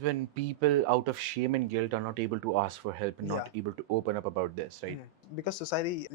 when people out of shame and guilt are not able to ask for help and not Yeah. able to open up about this, right? Because society,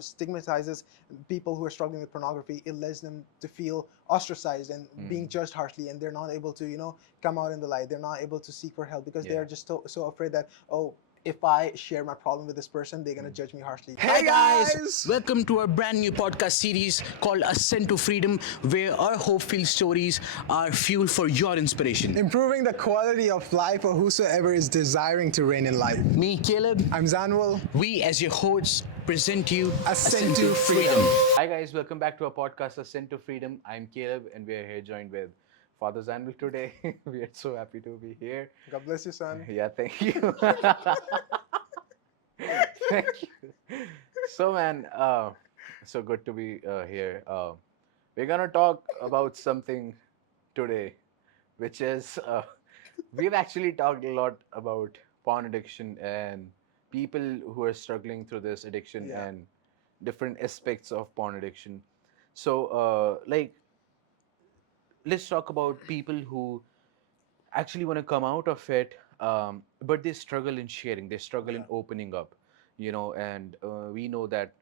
stigmatizes people who are struggling with pornography. It lets them to feel ostracized and being judged harshly, and they're not able to, come out in the light. They're not able to seek for help because they Yeah. are just so afraid that, oh, if I share my problem with this person, they're gonna judge me harshly. Hey guys, welcome to our brand new podcast series called Ascent to Freedom, where our hope-filled stories are fuel for your inspiration. Improving the quality of life for whosoever is desiring to reign in life. Me, Caleb, I'm Zanuel. we as your hosts present you Ascent to Freedom. Hi guys, welcome back to our podcast, Ascent to Freedom. I'm Caleb, and we are here joined with Father Zanuel today. We are so happy to be here. God bless you, son. Yeah, thank you. Thank you. So, man, so good to be here. We're gonna talk about something today, which is we've actually talked a lot about porn addiction and people who are struggling through this addiction Yeah. and different aspects of porn addiction. So, let's talk about people who actually want to come out of it, but they struggle in sharing, they struggle in Yeah. opening up, and we know that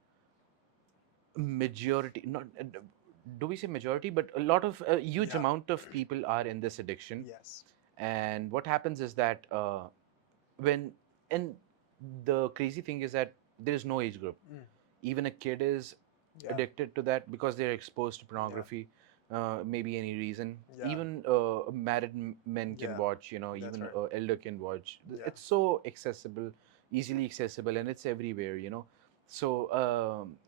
majority, not do we say majority, but a lot of a huge Yeah. amount of people are in this addiction. Yes. And what happens is that when and the crazy thing is that there is no age group. Even a kid is Yeah. addicted to that because they're exposed to Yeah. pornography, maybe any reason. Yeah. Even married men can Yeah. watch, That's even right. elder can watch. Yeah. It's so accessible, easily accessible, and it's everywhere. So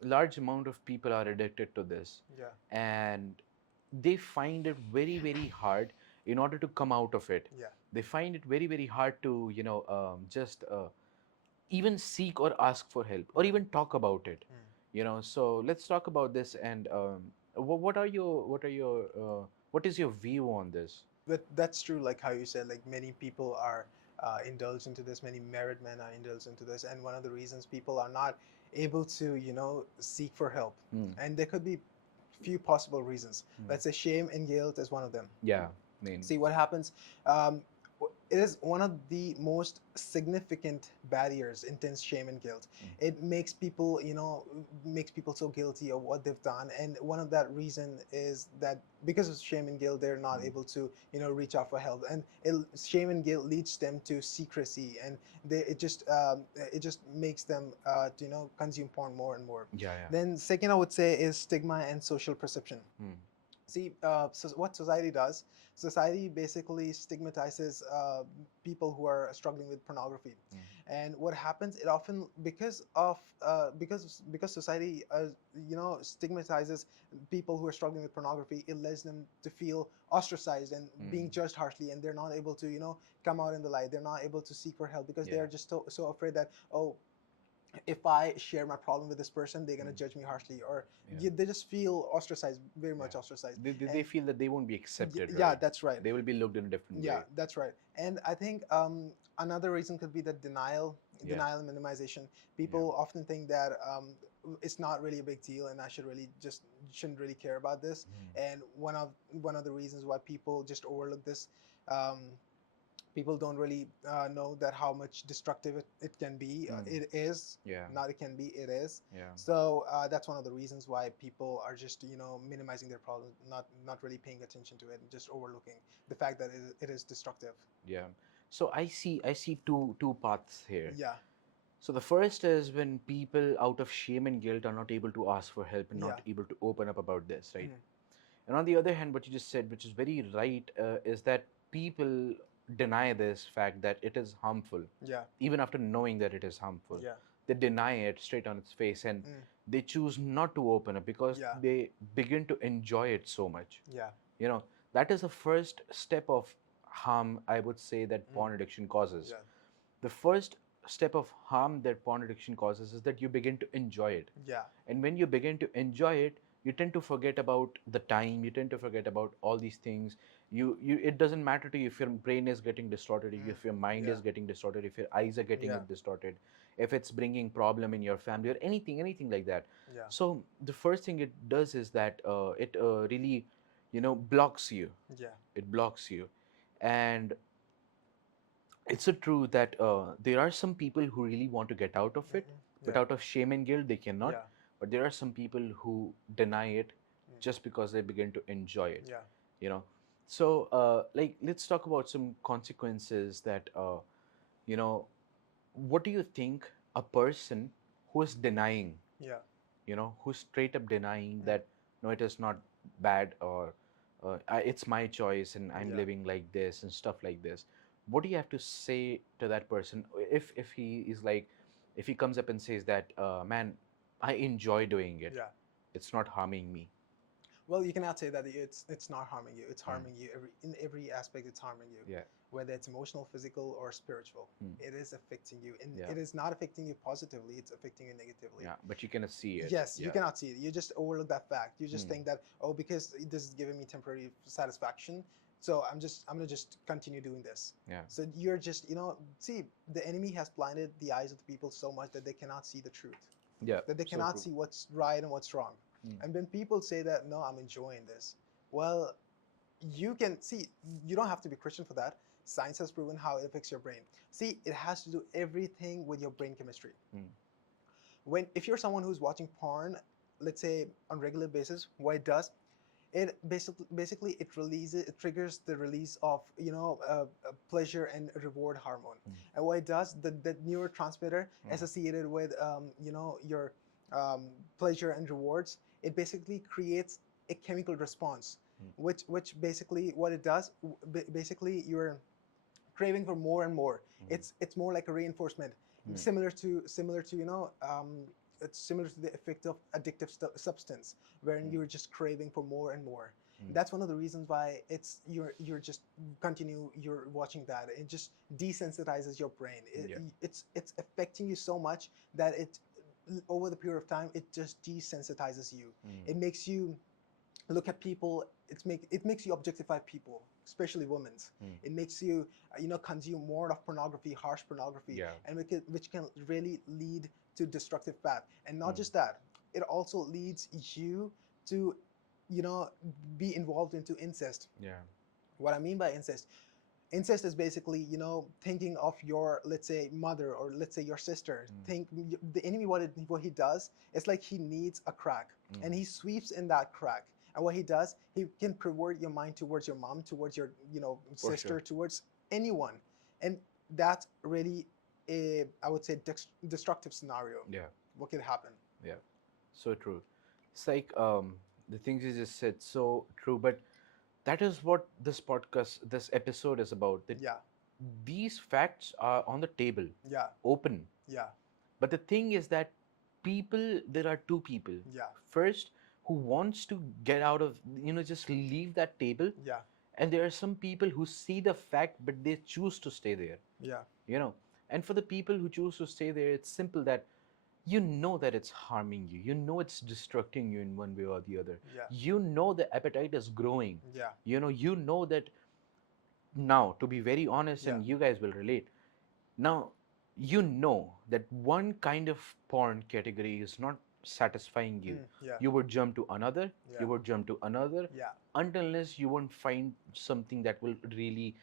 large amount of people are addicted to this, Yeah. and they find it very, very hard in order to come out of it. Yeah. They find it very, very hard to, just even seek or ask for help or even talk about it. So let's talk about this. And what is your view on this? That's true. Like how you said, like many people are indulged into this. Many married men are indulged into this, and one of the reasons people are not able to, seek for help, Hmm. and there could be few possible reasons. Let's say shame and guilt is one of them. Yeah, main. See what happens. Um, it is one of the most significant barriers, intense shame and guilt. It makes people, makes people so guilty of what they've done, and one of that reason is that because of shame and guilt, they're not able to, reach out for help, and shame and guilt leads them to secrecy, and it just makes them, to, consume porn more and more. Yeah, yeah. Then second, I would say is stigma and social perception. See, so what society basically stigmatizes people who are struggling with pornography, and what happens? It often because society stigmatizes people who are struggling with pornography. It lets them to feel ostracized and being judged harshly, and they're not able to come out in the light. They're not able to seek for help because they Yeah. are just so afraid that, oh, if I share my problem with this person, they're gonna judge me harshly, or Yeah. they just feel ostracized, very much Yeah. ostracized. They And feel that they won't be accepted, yeah, right? that's right. They will be looked in a different Yeah, way. that's right. And I think another reason could be the Yeah. denial and minimization. Yeah. People often think that it's not really a big deal, and I shouldn't really care about this. And one of the reasons why people just overlook this. People don't really know that how much destructive it can be. It is Yeah. not. It can be. It is. Yeah. So that's one of the reasons why people are just minimizing their problems, not really paying attention to it, and just overlooking the fact that it is destructive. Yeah. So I see two paths here. Yeah. So the first is when people out of shame and guilt are not able to ask for help and Yeah. not able to open up about this, right? And on the other hand, what you just said, which is very right, is that people deny this fact that it is harmful, Yeah. even after knowing that it is harmful. Yeah. They deny it straight on its face, and they choose not to open up because Yeah. they begin to enjoy it so much. Yeah. That is the first step of harm, I would say, that porn addiction causes. Yeah. The first step of harm that porn addiction causes is that you begin to enjoy it. Yeah. And when you begin to enjoy it, you tend to forget about the time, you tend to forget about all these things. You It doesn't matter to you if your brain is getting distorted, if your mind Yeah. is getting distorted, if your eyes are getting Yeah. distorted, if it's bringing problem in your family or anything like that. Yeah. So the first thing it does is that it really blocks you. Yeah. It blocks you. And it's so true that there are some people who really want to get out of it, but Yeah. out of shame and guilt, they cannot. Yeah. But there are some people who deny it Mm. just because they begin to enjoy it, Yeah. you know. So, like, let's talk about some consequences that, you know, what do you think a person who is denying, Yeah. who's straight up denying Mm. that, no, it is not bad, or it's my choice and I'm Yeah. living like this and stuff like this. What do you have to say to that person if he is like, if he comes up and says that, man, I enjoy doing it, Yeah. it's not harming me. Well, you cannot say that it's not harming you. It's Mm. harming you in every aspect. It's harming you, Yeah. whether it's emotional, physical, or spiritual. Mm. It is affecting you, and Yeah. it is not affecting you positively. It's affecting you negatively. Yeah, but you cannot see it. Yes, you Yeah. cannot see it. You just overlook that fact. You just Mm. think that, oh, because this is giving me temporary satisfaction, so I'm gonna just continue doing this. Yeah. So you're just, see, the enemy has blinded the eyes of the people so much that they cannot see the truth, Yeah, that they so cannot true. see what's right and what's wrong. Mm. And when people say that, no, I'm enjoying this, well, you can see, you don't have to be Christian for that. Science has proven how it affects your brain. See, it has to do everything with your brain chemistry. Mm. When if you're someone who's watching porn, let's say on regular basis, what it does, it basically it triggers the release of pleasure and reward hormone. Mm. And what it does, the neurotransmitter Mm. associated with your pleasure and rewards, it basically creates a chemical response, Mm. which basically what it does, basically you're craving for more and more. Mm. It's more like a reinforcement, Mm. similar to it's similar to the effect of addictive substance, wherein Mm. you're just craving for more and more. Mm. That's one of the reasons why you're just continue you're watching that. It just desensitizes your brain. Yeah. It's affecting you so much that it over the period of time it just desensitizes you. Mm. It makes you look at people. It makes you objectify people, especially women's. Mm. It makes you consume more of pornography, harsh pornography, Yeah. and which can really lead to destructive path. And not Mm. just that, it also leads you to you know be involved into incest. Yeah. What I mean by incest is basically thinking of your, let's say, mother, or let's say your sister. Mm. Think the enemy, what he does, it's like he needs a crack, Mm. and he sweeps in that crack. And what he does, he can pervert your mind towards your mom, towards your For sister, sure. towards anyone. And that's really a, I would say, destructive scenario. Yeah. What can happen? Yeah. So true. It's like, the things you just said, so true. But that is what this podcast, this episode is about. That Yeah. these facts are on the table, Yeah. open. Yeah. But the thing is that there are two people. Yeah. First, who wants to get out of, just leave that table. Yeah. And there are some people who see the fact, but they choose to stay there. Yeah. And for the people who choose to stay there, it's simple that that it's harming you. It's destructing you in one way or the other. Yeah. The appetite is growing. Yeah. That now, to be very honest, Yeah. and you guys will relate, now, that one kind of porn category is not satisfying you. Yeah. You would jump to another, Yeah. you would jump to another, Yeah. unless you won't find something that will really,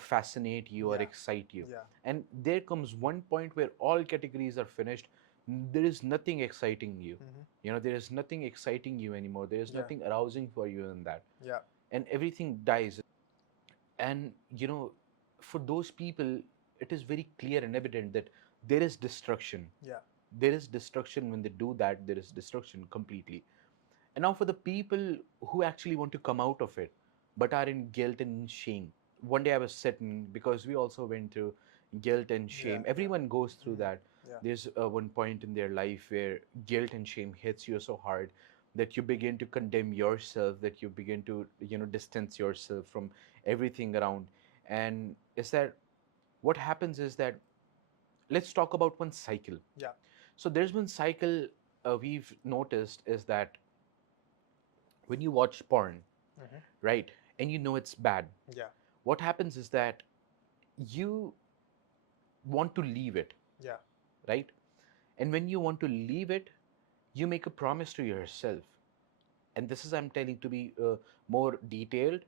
fascinate you or Yeah. excite you. Yeah. And there comes one point where all categories are finished. There is nothing exciting you. There is nothing exciting you anymore. There is Yeah. nothing arousing for you in that. Yeah. And everything dies. And for those people, it is very clear and evident that there is destruction. Yeah. There is destruction. When they do that, there is destruction completely. And now, for the people who actually want to come out of it but are in guilt and shame. One day I was sitting, because we also went through guilt and shame. Yeah. Everyone goes through that. Yeah. There's one point in their life where guilt and shame hits you so hard that you begin to condemn yourself, that you begin to distance yourself from everything around. And is that what happens is that, let's talk about one cycle. Yeah. So there's one cycle we've noticed, is that when you watch porn, right, and it's bad, Yeah. what happens is that you want to leave it, Yeah. right? And when you want to leave it, you make a promise to yourself. And this is, I'm telling, to be more detailed.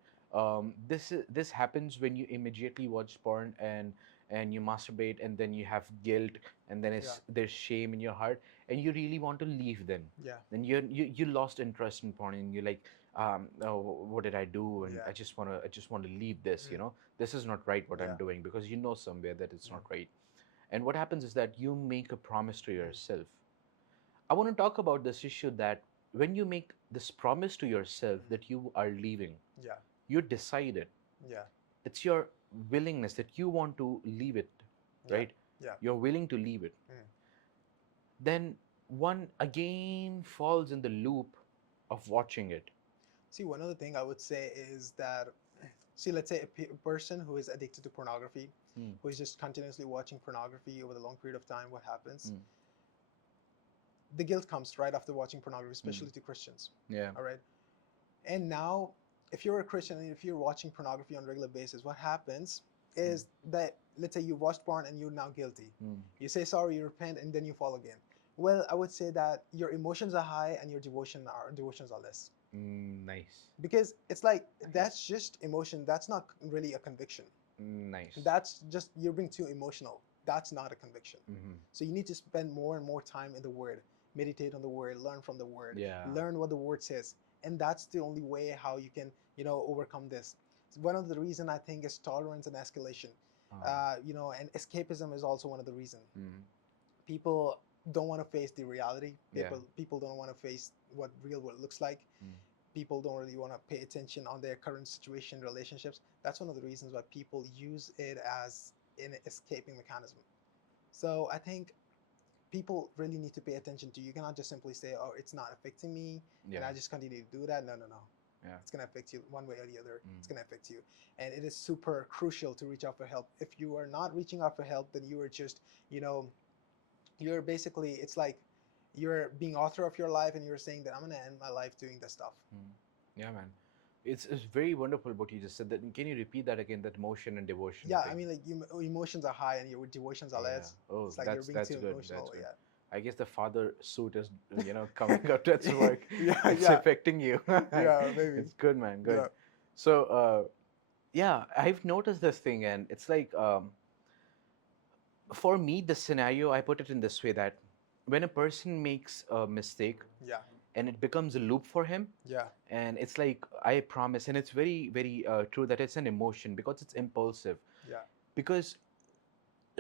This happens when you immediately watch porn, and and you masturbate, and then you have guilt, and then Yeah. there's shame in your heart, and you really want to leave Yeah. then you lost interest in porn, and you're like, oh, what did I do? And Yeah. I just want to leave this. Mm. This is not right what I'm Yeah. doing, because you know somewhere that it's not Mm. right. And what happens is that you make a promise to Mm. yourself. I want to talk about this issue that when you make this promise to yourself Mm. that you are leaving, Yeah. you decided. Yeah. It's your willingness that you want to leave it, Yeah. right? Yeah. You're willing to leave it. Mm. Then one again falls in the loop of watching it. See, one other thing I would say is that, see, let's say a person who is addicted to pornography, Mm, who is just continuously watching pornography over the long period of time, what happens? mm, The guilt comes right after watching pornography, mm. especially to Christians. Yeah. All right. And now, if you're a Christian and if you're watching pornography on a regular basis, what happens is that, let's say you watched porn and you're now guilty. Mm, You say sorry, you repent, and then you fall again. Well, I would say that your emotions are high and your devotions are less. nice. Because it's like that's just emotion. That's not really a conviction. Nice. That's just you're being too emotional. That's not a conviction. Mhm. So you need to spend more and more time in the Word, meditate on the Word, learn from the Word, Yeah. learn what the Word says, and that's the only way how you can, overcome this. One of the reason I think is tolerance and escalation. And escapism is also one of the reason. Mm, People don't want to face the reality. Yeah. People don't want to face what real world looks like. mm, People don't really want to pay attention on their current situation, relationships. That's one of the reasons why people use it as an escaping mechanism. So I think people really need to pay attention to. You cannot just simply say, "Oh, it's not affecting me," and Yeah. I just continue to do that. No, no, no. Yeah. It's gonna affect you one way or the other. It's Mm. gonna affect you, and it is super crucial to reach out for help. If you are not reaching out for help, then you are just, you know, you're basically, it's like you're being author of your life, and you're saying that I'm gonna end my life doing this stuff. Mm. Yeah, man. It's very wonderful what you just said. That can you repeat that again? That motion and devotion Yeah, thing. I mean, like emotions are high and your devotions are Yeah. less. Oh, It's like you're being that's too good. emotional. That's good. Yeah. I guess the father suit is coming up to its work. Yeah, It's yeah, affecting you. yeah, maybe. It's good, man. Good. Yeah. So yeah, I've noticed this thing, and it's like for me, the scenario I put it in this way that when a person makes a mistake Yeah. and it becomes a loop for him, Yeah. and it's like I promise, and it's very very true that it's an emotion because it's impulsive, Yeah. because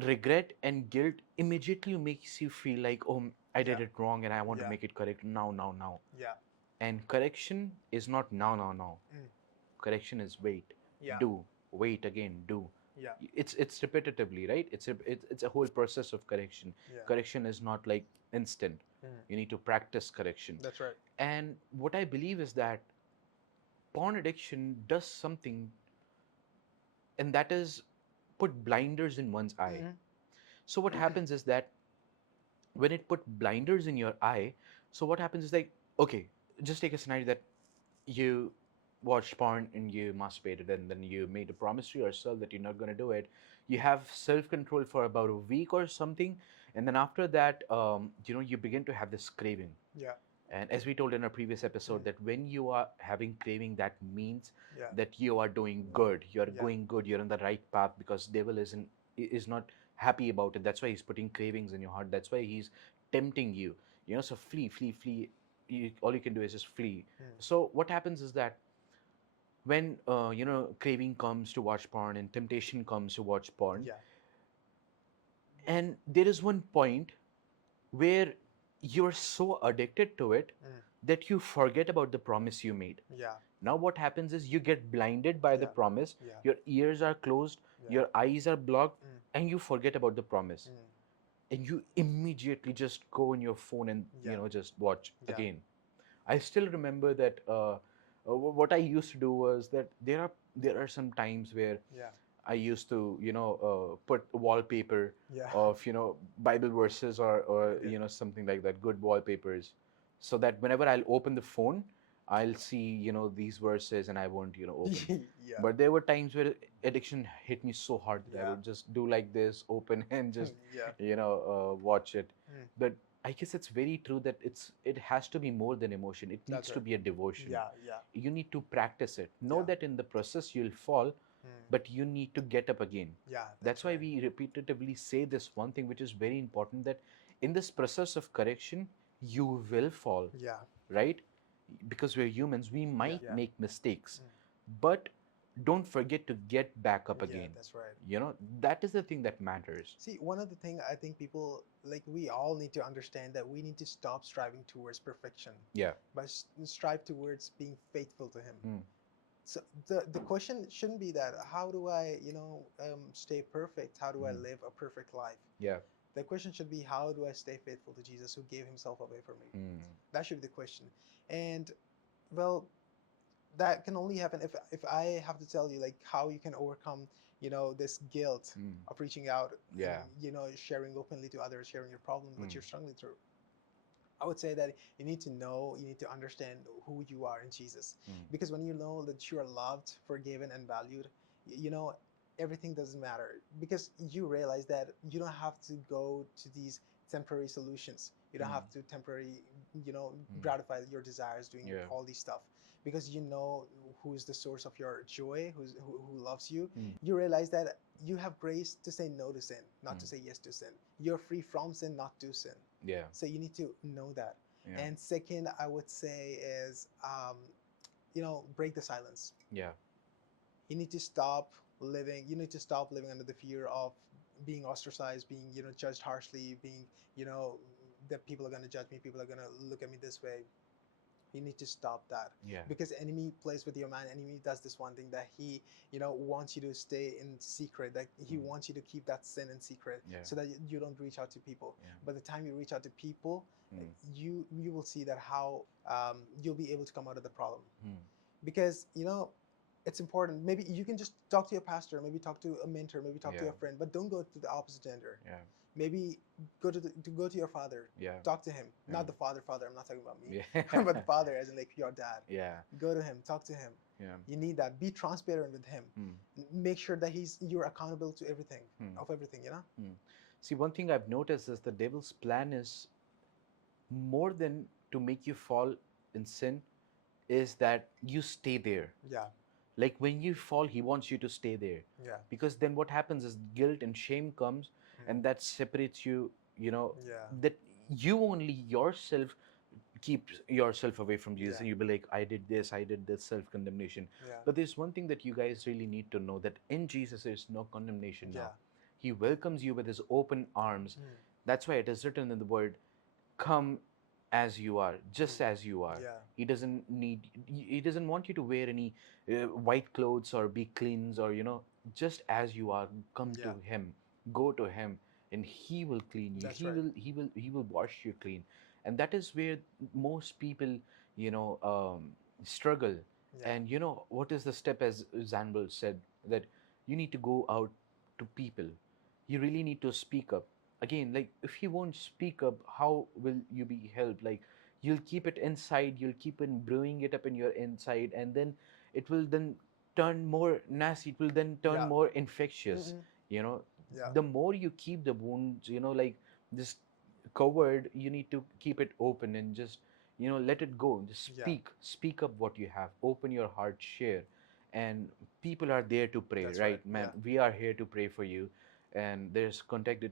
regret and guilt immediately makes you feel like, oh, I did Yeah. it wrong and I want to Yeah. make it correct now. Yeah. And correction is not now. Mm. Correction is wait, Yeah. do, wait again, do. Yeah. It's repetitively, right? It's a whole process of correction. Yeah. Correction is not like instant. Mm. You need to practice correction. That's right. And what I believe is that porn addiction does something, and that is put blinders in one's eye. Mhm. So what happens is that when it put blinders in your eye, so what happens is like, okay, just take a scenario that you watched porn and you masturbated, and then you made a promise to yourself that you're not going to do it. You have self-control for about a week or something, and then after that, you begin to have this craving. Yeah. And as we told in our previous episode, that when you are having craving, that means Yeah. that you are doing good. You are Yeah. going good. You're on the right path, because devil is not happy about it. That's why he's putting cravings in your heart. That's why he's tempting you. So flee. All you can do is just flee. Mm. So what happens is that when craving comes to watch porn and temptation comes to watch porn, Yeah. and there is one point where you're so addicted to it Mm. that you forget about the promise you made. Yeah. Now what happens is you get blinded by the Yeah. promise, Yeah. your ears are closed, Yeah. your eyes are blocked, Mm. and you forget about the promise. Mm. And you immediately just go on your phone and Yeah. just watch Yeah. again. I still remember that what I used to do was that there are some times where Yeah. I used to put wallpaper Yeah. of Bible verses or Yeah. something like that, good wallpapers, so that whenever I'll open the phone, I'll see these verses and I won't open. Yeah. But there were times where addiction hit me so hard that I Yeah. would just do like this, open and just Yeah. watch it. Mm. But I guess it's very true that it has to be more than emotion. It needs That's to right. be a devotion. Yeah. Yeah. You need to practice it. Know Yeah. that in the process you'll fall, but you need to get up again. Yeah, That's that's why right. we repetitively say this one thing, which is very important, that in this process of correction, you will fall, Yeah, right? Because we're humans, we might yeah. make mistakes, but don't forget to get back up Yeah, again. that's right. That is the thing that matters. See, one of the thing I think people like we all need to understand that we need to stop striving towards perfection, Yeah. but strive towards being faithful to Him. Mm. So the question shouldn't be that how do I stay perfect? How do I Mm. live a perfect life? Yeah. The question should be how do I stay faithful to Jesus who gave Himself away for me? Mm. That should be the question. And well, that can only happen if I have to tell you like how you can overcome this guilt Mm. of reaching out and Yeah. sharing openly to others, sharing your problem, what Mm. you're struggling through. I would say that you need to know, you need to understand who you are in Jesus, Mm. because when you know that you are loved, forgiven, and valued, everything doesn't matter because you realize that you don't have to go to these temporary solutions. You don't Mm. have to temporary, Mm. gratify your desires doing Yeah. all these stuff because you know who is the source of your joy, who loves you. Mm. You realize that you have grace to say no to sin, not Mm. to say yes to sin. You're free from sin, not to sin. Yeah. So you need to know that. Yeah. And second, I would say is, break the silence. Yeah. You need to stop living. You need to stop living under the fear of being ostracized, being judged harshly, being you know that people are going to judge me, people are going to look at me this way. You need to stop that Yeah. because enemy plays with your mind. Enemy does this one thing that he wants you to stay in secret, that he Mm. wants you to keep that sin in secret Yeah. so that you don't reach out to people. Yeah. By the time you reach out to people, Mm. you will see that how you'll be able to come out of the problem Mm. because it's important. Maybe you can just talk to your pastor, maybe talk to a mentor, maybe talk to Yeah. your friend, but don't go to the opposite gender. Yeah. Maybe go to your father, Yeah. talk to him, Yeah. not the father, I'm not talking about me, Yeah. but the father as in like your dad. Yeah. Go to him, talk to him. Yeah. You need that. Be transparent with him. Mm. Make sure that you're accountable to everything, Mm. of everything. Mm. See, one thing I've noticed is the devil's plan is more than to make you fall in sin, is that you stay there. Yeah, Like when you fall, he wants you to stay there. yeah, Because then what happens is guilt and shame comes, and that separates you, yeah, that you only yourself keep yourself away from Jesus. yeah, You'll be like, I did this, self condemnation. yeah, But there's one thing that you guys really need to know, that in Jesus there's no condemnation now. yeah. He welcomes you with his open arms. Mm. That's why it is written in the word, come as you are, just as you are. Yeah, He doesn't want you to wear any white clothes or be clean, or just as you are. Come yeah, to him, go to him, and he will clean you. that's he right. will he will he will wash you clean. And that is where most people you know um, struggle. Yeah, And what is the step, as Zanuel said, that you need to go out to people. You really need to speak up. Again, like, if you won't speak up, how will you be helped? Like, you'll keep it inside, you'll keep on brewing it up in your inside, and then it will then turn more nasty, it will then turn yeah, more infectious. mm-mm. you know Yeah, the more you keep the wounds, like, just covered, you need to keep it open and just let it go. Just yeah, speak up what you have, open your heart, share. And people are there to pray, that's right. right, man? Yeah, We are here to pray for you. And there's contact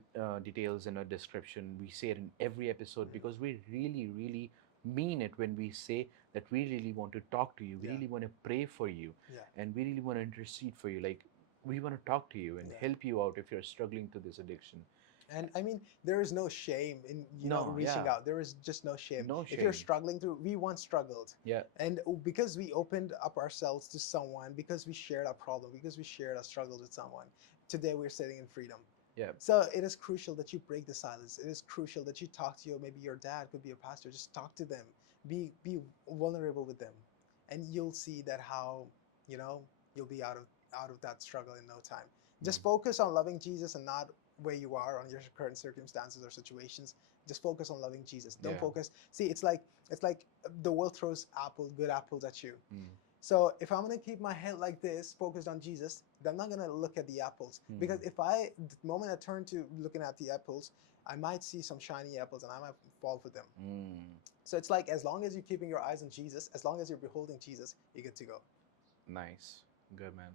details in our description. We say it in every episode mm. because we really, really mean it when we say that we really want to talk to you, we Yeah, really want to pray for you, yeah, and we really want to intercede for you. Like, we want to talk to you and yeah. help you out if you're struggling to this addiction. And I mean, there is no shame in No, reaching yeah, out. There is just no shame. no If you're shame. struggling through, we once struggled, Yeah, and because we opened up ourselves to someone, because we shared our problem, because we shared our struggles with someone, today we're sitting in freedom. yeah, So it is crucial that you break the silence. It is crucial that you talk to maybe your dad could be a pastor. Just talk to them. Be vulnerable with them, and you'll see that how you know you'll be out of that struggle in no time. mm, Just focus on loving Jesus and not where you are on your current circumstances or situations. Just focus on loving Jesus. Don't yeah, focus. See, it's like the world throws good apples at you. mm, So if I'm gonna keep my head like this, focused on Jesus, then I'm not gonna look at the apples. mm, Because the moment I turn to looking at the apples, I might see some shiny apples and I might fall for them. mm. So it's like as long as you're keeping your eyes on Jesus, as long as you're beholding Jesus, you're good to go. Nice, good, man.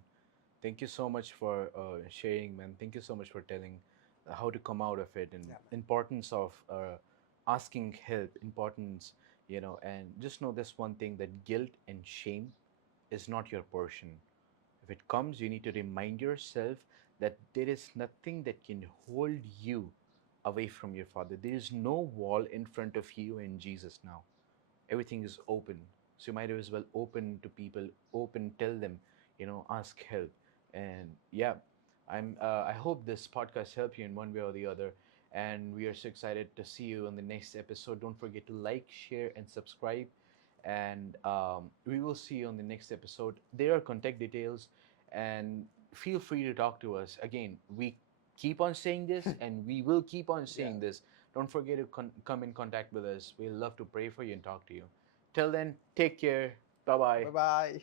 Thank you so much for sharing, man. Thank you so much for telling how to come out of it and Yeah, man. importance of asking help, importance, and just know this one thing that guilt and shame is not your portion. If it comes, you need to remind yourself that there is nothing that can hold you away from your Father. There is no wall in front of you and Jesus now. Everything is open, so you might as well open to people, open, tell them, ask help. And yeah, I hope this podcast helped you in one way or the other, and we are so excited to see you on the next episode. Don't forget to like, share, and subscribe, and we will see you on the next episode. There are contact details, and feel free to talk to us. Again, we keep on saying this and we will keep on Yeah. saying this. Don't forget to come in contact with us. We'll love to pray for you and talk to you. Till then, take care. Bye Bye bye. bye.